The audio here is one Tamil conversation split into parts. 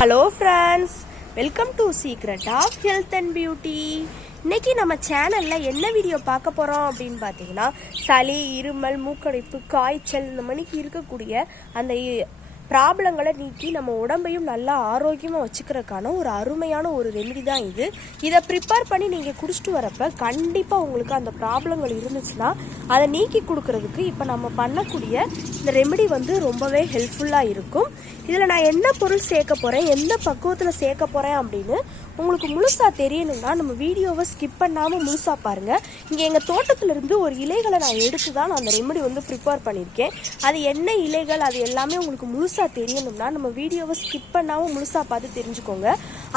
Hello friends, welcome to secret of health and beauty. இன்னைக்கு நம்ம சேனலில் என்ன வீடியோ பார்க்க போகிறோம் அப்படின்னு பார்த்தீங்கன்னா, சளி, இருமல், மூக்கடைப்பு, காய்ச்சல் இந்த மணிக்கு இருக்கக்கூடிய அந்த ப்ராப்ளங்களை நீக்கி நம்ம உடம்பையும் நல்லா ஆரோக்கியமாக வச்சுக்கிறதுக்கான ஒரு அருமையான ஒரு ரெமெடி தான் இது. இதை ப்ரிப்பேர் பண்ணி நீங்கள் குடிச்சிட்டு வரப்போ கண்டிப்பாக உங்களுக்கு அந்த ப்ராப்ளங்கள் இருந்துச்சுன்னா அதை நீக்கி கொடுக்கறதுக்கு இப்போ நம்ம பண்ணக்கூடிய இந்த ரெமெடி வந்து ரொம்பவே ஹெல்ப்ஃபுல்லாக இருக்கும். இதில் நான் என்ன பொருள் சேர்க்க போகிறேன், எந்த பக்குவத்தில் சேர்க்க போகிறேன் அப்படின்னு உங்களுக்கு முழுசாக தெரியணும்னா நம்ம வீடியோவை ஸ்கிப் பண்ணாமல் முழுசாக பாருங்கள். இங்கே எங்கள் தோட்டத்திலிருந்து ஒரு இலைகளை நான் எடுத்து தான் நான் அந்த ரெமெடி வந்து ப்ரிப்பேர் பண்ணியிருக்கேன். அது என்ன இலைகள் அது எல்லாமே உங்களுக்கு முழுசாக தெரியணும்னா நம்ம வீடியோவை ஸ்கிப் பண்ணாமல் முழுசாக பார்த்து தெரிஞ்சுக்கோங்க.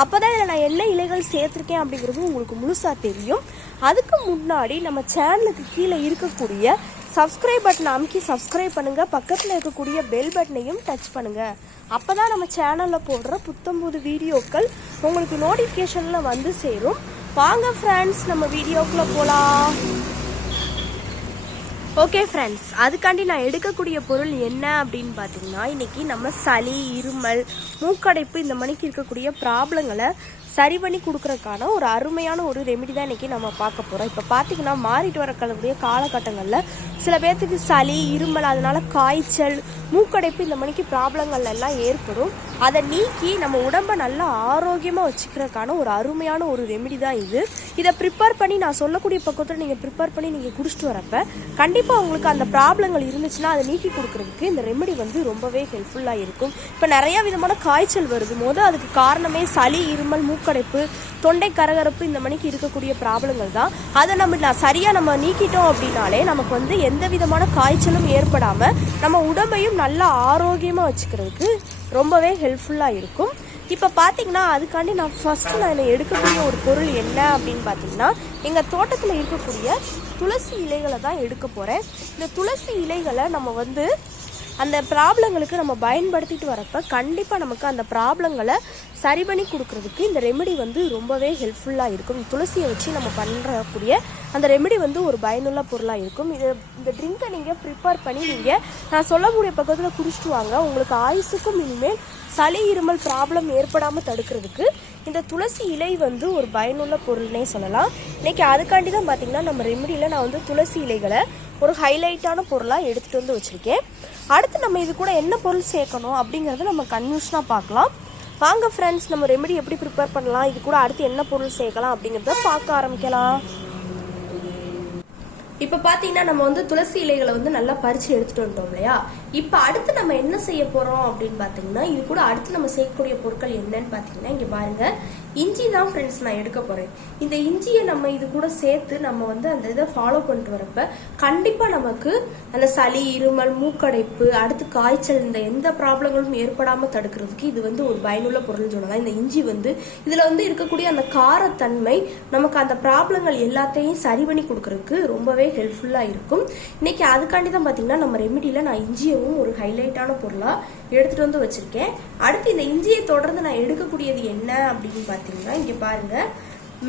அப்போ தான் இதில் நான் என்ன இலைகள் சேர்த்துருக்கேன் அப்படிங்கிறது உங்களுக்கு முழுசாக தெரியும். அதுக்கு முன்னாடி நம்ம சேனலுக்கு கீழே இருக்கக்கூடிய சப்ஸ்கிரைப் பட்டனை அமுக்கி சப்ஸ்கிரைப் பண்ணுங்கள். பக்கத்தில் இருக்கக்கூடிய பெல் பட்டனையும் டச் பண்ணுங்கள். அப்போ தான் நம்ம சேனலில் போடுற புத்தம்புது வீடியோக்கள் உங்களுக்கு நோட்டிஃபிகேஷனில் வந்து சேரும். வாங்க ஃப்ரெண்ட்ஸ், நம்ம வீடியோக்குள்ளே போகலாம். ஓகே ஃப்ரெண்ட்ஸ், அதுக்காண்டி நான் எடுக்கக்கூடிய பொருள் என்ன அப்படின்னு பார்த்தீங்கன்னா, இன்றைக்கி நம்ம சளி, இருமல், மூக்கடைப்பு இந்த மணிக்கு இருக்கக்கூடிய ப்ராப்ளங்களை சரி பண்ணி கொடுக்குறதுக்கான ஒரு அருமையான ஒரு ரெமெடி தான் இன்றைக்கி நம்ம பார்க்க போகிறோம். இப்போ பார்த்திங்கன்னா மாறிட்டு வரக்கூடிய காலகட்டங்களில் சில பேர்த்துக்கு சளி, இருமல், அதனால் காய்ச்சல், மூக்கடைப்பு இந்த மணிக்கு ப்ராப்ளங்கள் எல்லாம் ஏற்படும். அதை நீக்கி நம்ம உடம்பை நல்லா ஆரோக்கியமாக வச்சுக்கிறதுக்கான ஒரு அருமையான ஒரு ரெமெடி தான் இது. இதை ப்ரிப்பேர் பண்ணி நான் சொல்லக்கூடிய பக்கத்தில் நீங்கள் ப்ரிப்பேர் பண்ணி நீங்கள் குடிச்சிட்டு வரப்போ கண்டிப்பாக உங்களுக்கு அந்த ப்ராப்ளங்கள் இருந்துச்சுன்னா அதை நீக்கி கொடுக்குறதுக்கு இந்த ரெமெடி வந்து ரொம்பவே ஹெல்ப்ஃபுல்லாக இருக்கும். இப்போ நிறையா விதமான காய்ச்சல் வருது போது அதுக்கு காரணமே சளி, இருமல், மூக்கடைப்பு, தொண்டை கரகரப்பு இந்த மணிக்கு இருக்கக்கூடிய ப்ராப்ளங்கள் தான். அதை நம்ம சரியாக நம்ம நீக்கிட்டோம் அப்படின்னாலே நமக்கு வந்து எந்த விதமான காய்ச்சலும் ஏற்படாமல் நம்ம உடம்பையும் நல்லா ஆரோக்கியமாக வச்சுக்கிறதுக்கு ரொம்பவே ஹெல்ப்ஃபுல்லாக இருக்கும். இப்போ பார்த்தீங்கன்னா அதுக்காண்டி நான் ஃபஸ்ட்டு எடுக்கக்கூடிய ஒரு பொருள் என்ன அப்படின்னு பார்த்தீங்கன்னா, எங்கள் தோட்டத்தில் இருக்கக்கூடிய துளசி இலைகளை தான் எடுக்க போகிறேன். இந்த துளசி இலைகளை நம்ம வந்து அந்த ப்ராப்ளங்களுக்கு நம்ம பயன்படுத்திட்டு வரப்போ கண்டிப்பாக நமக்கு அந்த ப்ராப்ளங்களை சரி பண்ணி கொடுக்கறதுக்கு இந்த ரெமெடி வந்து ரொம்பவே ஹெல்ப்ஃபுல்லாக இருக்கும். துளசியை வச்சு நம்ம பண்ணுறக்கூடிய அந்த ரெமெடி வந்து ஒரு பயனுள்ள பொருளாக இருக்கும். இந்த ட்ரிங்கை நீங்கள் ப்ரிப்பேர் பண்ணி நீங்கள் நான் சொல்லக்கூடிய பக்கத்தில் குடிச்சிட்டு வாங்க. உங்களுக்கு ஆயுசுக்கும் இனிமேல் சளி, இருமல் ப்ராப்ளம் ஏற்படாமல் தடுக்கிறதுக்கு இந்த துளசி இலை வந்து ஒரு பயனுள்ள பொருள்னே சொல்லலாம். இன்றைக்கி அதுக்காண்டி தான் பார்த்திங்கன்னா நம்ம ரெமெடியில் நான் வந்து துளசி இலைகளை ஒரு ஹைலைட்டான பொருளாக எடுத்துகிட்டு வந்து வச்சுருக்கேன். அடுத்து நம்ம இது கூட என்ன பொருள் சேர்க்கணும் அப்படிங்கிறத நம்ம கன்ஃபியூஷனாக பார்க்கலாம். வாங்க ஃப்ரெண்ட்ஸ், நம்ம ரெமெடி எப்படி ப்ரிப்பேர் பண்ணலாம், இது கூட அடுத்து என்ன பொருள் சேர்க்கலாம் அப்படிங்கிறத பார்க்க ஆரம்பிக்கலாம். இப்போ பார்த்தீங்கன்னா நம்ம வந்து துளசி இலைகளை வந்து நல்லா பறித்து எடுத்துகிட்டு வந்துட்டோம் இல்லையா. இப்போ அடுத்து நம்ம என்ன செய்ய போகிறோம் அப்படின்னு பார்த்தீங்கன்னா, இது கூட அடுத்து நம்ம சேர்க்கக்கூடிய பொருட்கள் என்னன்னு பார்த்தீங்கன்னா, இங்கே பாருங்கள், இஞ்சி தான் ஃப்ரெண்ட்ஸ் நான் எடுக்க போகிறேன். இந்த இஞ்சியை நம்ம இது கூட சேர்த்து நம்ம வந்து அந்த இதை ஃபாலோ பண்ணிட்டு வரப்ப கண்டிப்பாக நமக்கு அந்த சளி, இருமல், மூக்கடைப்பு, அடுத்து காய்ச்சல் இந்த எந்த ப்ராப்ளங்களும் ஏற்படாமல் தடுக்கிறதுக்கு இது வந்து ஒரு பயனுள்ள பொருள்னு சொல்லலாம். இந்த இஞ்சி வந்து இதில் வந்து இருக்கக்கூடிய அந்த காரத்தன்மை நமக்கு அந்த ப்ராப்ளங்கள் எல்லாத்தையும் சரி பண்ணி கொடுக்கறதுக்கு ரொம்பவே ஹெல்ப்ஃபுல்லாக இருக்கும். இன்னைக்கு அதுக்காண்டி தான் பார்த்தீங்கன்னா நம்ம ரெமெடியில் நான் இஞ்சியவும் ஒரு ஹைலைட்டான பொருளாக எடுத்துகிட்டு வந்து வச்சுருக்கேன். அடுத்து இந்த இஞ்சியை தொடர்ந்து நான் எடுக்கக்கூடியது என்ன அப்படின்னு பார்த்தீங்கன்னா, இங்கே பாருங்கள்,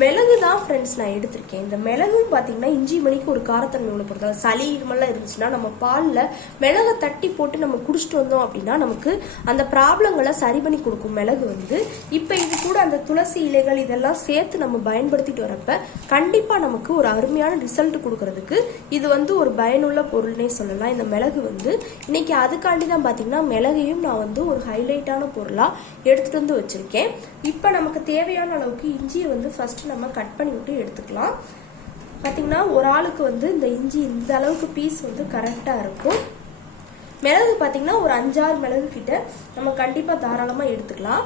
மிளகு தான் ஃப்ரெண்ட்ஸ் நான் எடுத்திருக்கேன். இந்த மிளகும் பார்த்தீங்கன்னா இஞ்சி மணிக்கு ஒரு காரத்தன்மை உள்ள பொருள். சளி, இருமல்லாம் இருந்துச்சுன்னா நம்ம பாலில் மிளகை தட்டி போட்டு நம்ம குடிச்சிட்டு வந்தோம் அப்படின்னா நமக்கு அந்த ப்ராப்ளங்களை சரி பண்ணி கொடுக்கும் மிளகு வந்து. இப்போ இது கூட அந்த துளசி இலைகள் இதெல்லாம் சேர்த்து நம்ம பயன்படுத்திட்டு வரப்ப கண்டிப்பாக நமக்கு ஒரு அருமையான ரிசல்ட் கொடுக்கறதுக்கு இது வந்து ஒரு பயனுள்ள பொருள்னே சொல்லலாம். இந்த மிளகு வந்து இன்னைக்கு அதுக்காண்டி தான் பார்த்தீங்கன்னா மிளகையும் நான் வந்து ஒரு ஹைலைட்டான பொருளாக எடுத்துகிட்டு வந்து வச்சுருக்கேன். இப்போ நமக்கு தேவையான அளவுக்கு இஞ்சியை வந்து ஃபர்ஸ்ட் நம்ம கட் பண்ணி விட்டு எடுத்துக்கலாம். பார்த்தீங்கன்னா ஒரு ஆளுக்கு வந்து இந்த இஞ்சி இந்த அளவுக்கு பீஸ் வந்து கரெக்டாக இருக்கும். மிளகு பார்த்தீங்கன்னா ஒரு 5-6 மிளகு கிட்ட நம்ம கண்டிப்பாக தாராளமாக எடுத்துக்கலாம்.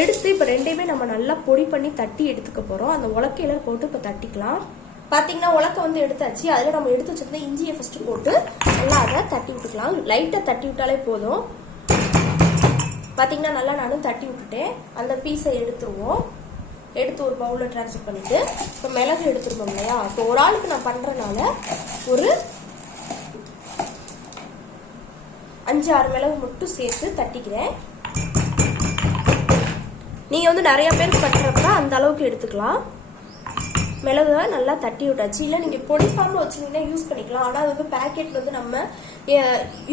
எடுத்து இப்போ ரெண்டையுமே நம்ம நல்லா பொடி பண்ணி தட்டி எடுத்துக்க போகிறோம். அந்த உலக்கையில போட்டு இப்போ தட்டிக்கலாம். பார்த்தீங்கன்னா உலக்கை வந்து எடுத்தாச்சு. அதில் நம்ம எடுத்து வச்சிருந்த இஞ்சியை ஃபஸ்ட்டு போட்டு நல்லா அதை தட்டி விட்டுக்கலாம். லைட்டாக தட்டி விட்டாலே போதும். பார்த்தீங்கன்னா நல்லா நானும் தட்டி விட்டுட்டேன். அந்த பீஸை எடுத்துருவோம். எடுத்து ஒரு பவுலில் ட்ரான்ஸ்ஃபர் பண்ணிவிட்டு இப்போ மிளகு எடுத்துருவோம் இல்லையா. இப்போ ஒரு ஆளுக்கு நான் பண்ணுறதுனால ஒரு 5-6 மிளகு மட்டும் சேர்த்து தட்டிக்கிறேன். நீங்கள் வந்து நிறையா பேருக்கு பண்ணுறப்ப அந்த அளவுக்கு எடுத்துக்கலாம். மிளகை நல்லா தட்டி விட்டாச்சு. இல்லை நீங்கள் பொடி ஃபார்மில் வச்சுருந்தீங்கன்னா யூஸ் பண்ணிக்கலாம். ஆனால் அது வந்து பேக்கெட் வந்து நம்ம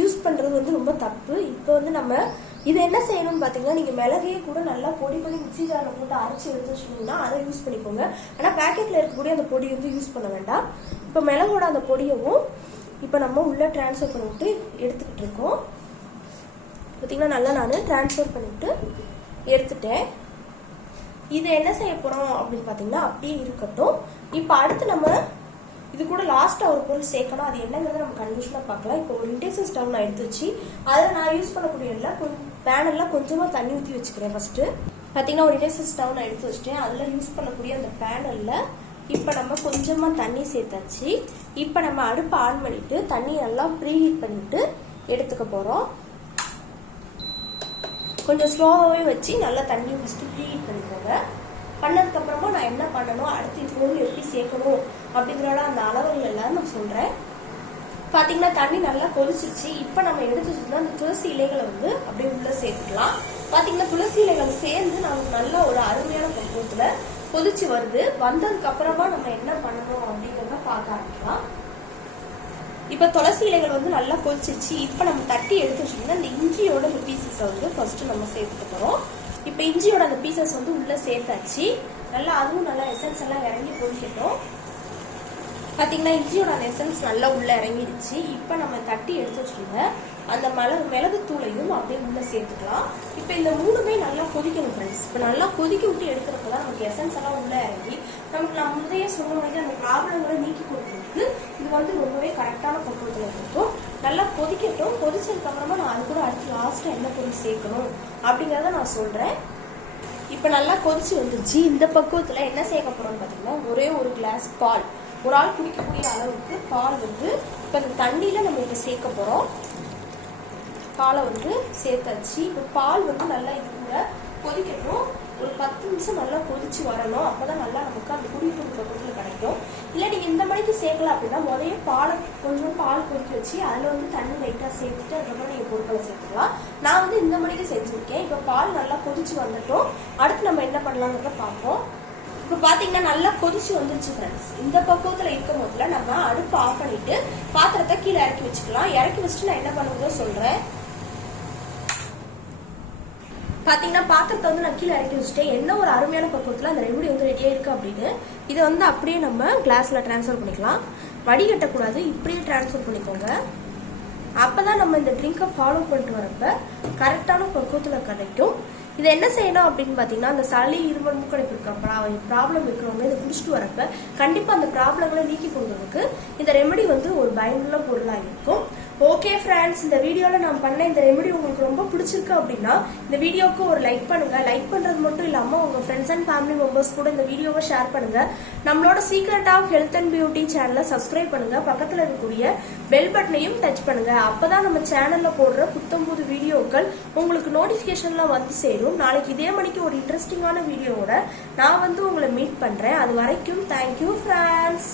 யூஸ் பண்ணுறது வந்து ரொம்ப தப்பு. இப்போ வந்து நம்ம இது என்ன செய்யணும்னு பார்த்தீங்கன்னா, நீங்கள் மிளகையே கூட நல்லா பொடி பண்ணி மிக்ஸி ஜாரில் போட்டு அரைச்சி எடுத்து வச்சுருந்தீங்கன்னா அதை யூஸ் பண்ணிக்கோங்க. ஆனால் பேக்கெட்டில் இருக்கக்கூடிய அந்த பொடி வந்து யூஸ் பண்ண வேண்டாம். இப்போ மிளகோட அந்த பொடியவும் இப்போ நம்ம உள்ளே ட்ரான்ஸ்ஃபர் பண்ணிவிட்டு எடுத்துக்கிட்டு இருக்கோம். பார்த்தீங்கன்னா நல்லா நான் ட்ரான்ஸ்ஃபர் பண்ணிவிட்டு எடுத்துட்டேன். இது என்ன செய்ய போகிறோம் அப்படின்னு பார்த்தீங்கன்னா அப்படியே இருக்கட்டும். இப்போ அடுத்து நம்ம இது கூட லாஸ்ட்டாக ஒரு பொருள் சேர்க்கணும். அது என்னங்கிறத நம்ம கன்ஃபியூஷனாக பார்க்கலாம். இப்போ ஒரு இண்டக்ஷன் ஸ்டவ் நான் எடுத்து வச்சு அதில் நான் யூஸ் பண்ணக்கூடிய பேனெல்லாம் கொஞ்சமாக தண்ணி ஊற்றி வச்சுக்கிறேன். ஃபஸ்ட்டு பார்த்தீங்கன்னா ஒரு இண்டக்ஷன் ஸ்டவ் நான் எடுத்து வச்சுட்டேன். அதில் யூஸ் பண்ணக்கூடிய அந்த பேனலில் இப்போ நம்ம கொஞ்சமாக தண்ணி சேர்த்தாச்சு. இப்போ நம்ம அடுப்பை ஆன் பண்ணிவிட்டு தண்ணி நல்லா ப்ரீஹீட் பண்ணிவிட்டு எடுத்துக்க போகிறோம். கொஞ்சம் ஸ்லோவாகவே வச்சு நல்லா தண்ணியை ஃபஸ்ட்டு ப்ரீஹீட் பண்ணிக்கோங்க. பண்ணதுக்கப்புறமா நான் என்ன பண்ணணும், அடுத்து பொருள் எப்படி சேர்க்கணும் அப்படிங்கிறோட அந்த அளவுகள் எல்லாம் நான் சொல்கிறேன். பார்த்தீங்கன்னா தண்ணி நல்லா கொதிச்சிருச்சு. இப்போ நம்ம எடுத்து வச்சுருந்தா அந்த துளசி இலைகளை வந்து அப்படியே உள்ளே சேர்த்துக்கலாம். பார்த்தீங்கன்னா துளசி இலைகள் சேர்ந்து நமக்கு நல்ல ஒரு அருமையான பக்குவத்தில் கொதிச்சு வருது. வந்ததுக்கப்புறமா நம்ம என்ன பண்ணணும் அப்படிங்கிறத பார்க்க ஆரம்பிக்கலாம். இப்போ துளசி இலைகள் வந்து நல்லா கொதிச்சிருச்சு. இப்போ நம்ம தட்டி எடுத்து வச்சுருந்தா இந்த இஞ்சியோட இந்த பீசஸை வந்து ஃபர்ஸ்ட் நம்ம சேர்த்துக்க போகிறோம். இப்போ இஞ்சியோட அந்த பீசஸ் வந்து உள்ளே சேர்த்தாச்சு. நல்லா அதுவும் நல்லா எசன்ஸ் எல்லாம் இறங்கி கொதிக்கட்டும். பார்த்தீங்கன்னா இஞ்சியோட அந்த எசன்ஸ் நல்லா உள்ளே இறங்கிடுச்சு. இப்போ நம்ம தட்டி எடுத்து வச்சுருந்த அந்த மிளகு தூளையும் அப்படியே உள்ளே சேர்த்துக்கலாம். இப்போ இந்த மூணுமே நல்லா கொதிக்கணும் ஃப்ரெண்ட்ஸ். இப்போ நல்லா கொதிக்க விட்டு எடுக்கிறப்ப தான் நமக்கு எசன்ஸ் எல்லாம் உள்ளே இறங்கி நமக்கு நம்ம முந்தைய சொன்ன மாதிரி அந்த ப்ராப்ளங்களை நீக்கி கொடுக்குறதுக்கு இது வந்து ரொம்பவே கரெக்டான பக்குவத்தில் இருக்கும். நல்லா கொதிக்கட்டும். கொதிச்சதுக்கப்புறமா நான் அது கூட அடுத்து லாஸ்ட்டாக என்ன பொருள் சேர்க்கணும் அப்படிங்கிறத நான் சொல்கிறேன். இப்போ நல்லா கொதிச்சு வந்துருச்சு. இந்த பக்குவத்தில் என்ன சேர்க்க போகிறோம்னு பார்த்தீங்கன்னா ஒரே ஒரு கிளாஸ் பால், ஒரு ஆள் குடிக்கக்கூடிய அளவுக்கு பால் வந்து இப்போ இந்த தண்ணியில் நம்ம இப்போ சேர்க்க போகிறோம். பாலை வந்து சேர்த்தாச்சு. இப்போ பால் வந்து நல்லா இது கூட கொதிக்கட்டும். ஒரு 10 நிமிஷம் நல்லா கொதிச்சு வரணும். அப்போ தான் நல்லா நமக்கு அந்த குடிக்கக்கூடிய பக்குவத்தில் கிடைக்கும். இல்லை நீங்கள் இந்த மணிக்கு சேர்க்கலாம் அப்படின்னா முதல்ல பாலை கொஞ்சம் பால் கொதிக்க வச்சு அதில் வந்து தண்ணி லைட்டாக சேர்த்துட்டு அதுக்கப்புறம் நீங்கள் பொருட்களை சேர்த்துக்கலாம். நான் வந்து இந்த மணிக்கு செஞ்சுருக்கேன். இப்போ பால் நல்லா கொதிச்சு வந்துட்டோம். அடுத்து நம்ம என்ன பண்ணலாங்கிறத பார்ப்போம். இப்போ பார்த்தீங்கன்னா நல்லா கொதிச்சு வந்துருச்சு ஃப்ரெண்ட்ஸ். இந்த பக்குவத்தில் இருக்கும் போதுல நம்ம அடுப்பு ஆஃப் பண்ணிட்டு பாத்திரத்தை கீழே இறக்கி வச்சுக்கலாம். இறக்கி வச்சுட்டு நான் என்ன பண்ணுறதோ சொல்கிறேன். பார்த்தீங்கன்னா பாத்திரத்தை வந்து நான் கீழே இறக்கி வச்சுட்டேன். என்ன ஒரு அருமையான பக்குவத்தில் அந்த ரெமடி வந்து ரெடியாக இருக்குது அப்படின்னு. இதை வந்து அப்படியே நம்ம கிளாஸில் ட்ரான்ஸ்ஃபர் பண்ணிக்கலாம். வடிகட்டக்கூடாது, இப்படியே ட்ரான்ஸ்ஃபர் பண்ணிக்கோங்க. அப்போ தான் நம்ம இந்த ட்ரிங்கை ஃபாலோ பண்ணிட்டு வரப்ப கரெக்டான பக்குவத்தில் கிடைக்கும். இதை என்ன செய்யணும் அப்படின்னு பார்த்தீங்கன்னா அந்த சளி இருமல் மூக்கடைப்பு இருக்க ப்ராப்ளம் இருக்கிறவங்க இதை குடிச்சிட்டு வரப்ப கண்டிப்பாக அந்த ப்ராப்ளங்களை நீக்கி கொடுக்கறதுக்கு இந்த ரெமெடி வந்து ஒரு பயனுள்ள பொருளாக இருக்கும். ஓகே ஃப்ரெண்ட்ஸ், இந்த வீடியோவில் நான் பண்ண இந்த ரெமெடி உங்களுக்கு ரொம்ப பிடிச்சிருக்கு அப்படின்னா இந்த வீடியோவுக்கு ஒரு லைக் பண்ணுங்கள். லைக் பண்ணுறது மட்டும் இல்லாமல் உங்கள் ஃப்ரெண்ட்ஸ் அண்ட் ஃபேமிலி மெம்பர்ஸ் கூட இந்த வீடியோவை ஷேர் பண்ணுங்கள். நம்மளோட secret of health and beauty சேனலை சப்ஸ்கிரைப் பண்ணுங்கள். பக்கத்தில் இருக்கக்கூடிய பெல் பட்டனையும் டச் பண்ணுங்கள். அப்போ தான் நம்ம சேனலில் போடுற புத்தம்புது வீடியோக்கள் உங்களுக்கு நோட்டிஃபிகேஷன்லாம் வந்து சேரும். நாளைக்கு இதே மணிக்கு ஒரு இன்ட்ரெஸ்டிங்கான வீடியோவோட நான் வந்து உங்களை மீட் பண்ணுறேன். அது வரைக்கும் தேங்க்யூ ஃப்ரெண்ட்ஸ்.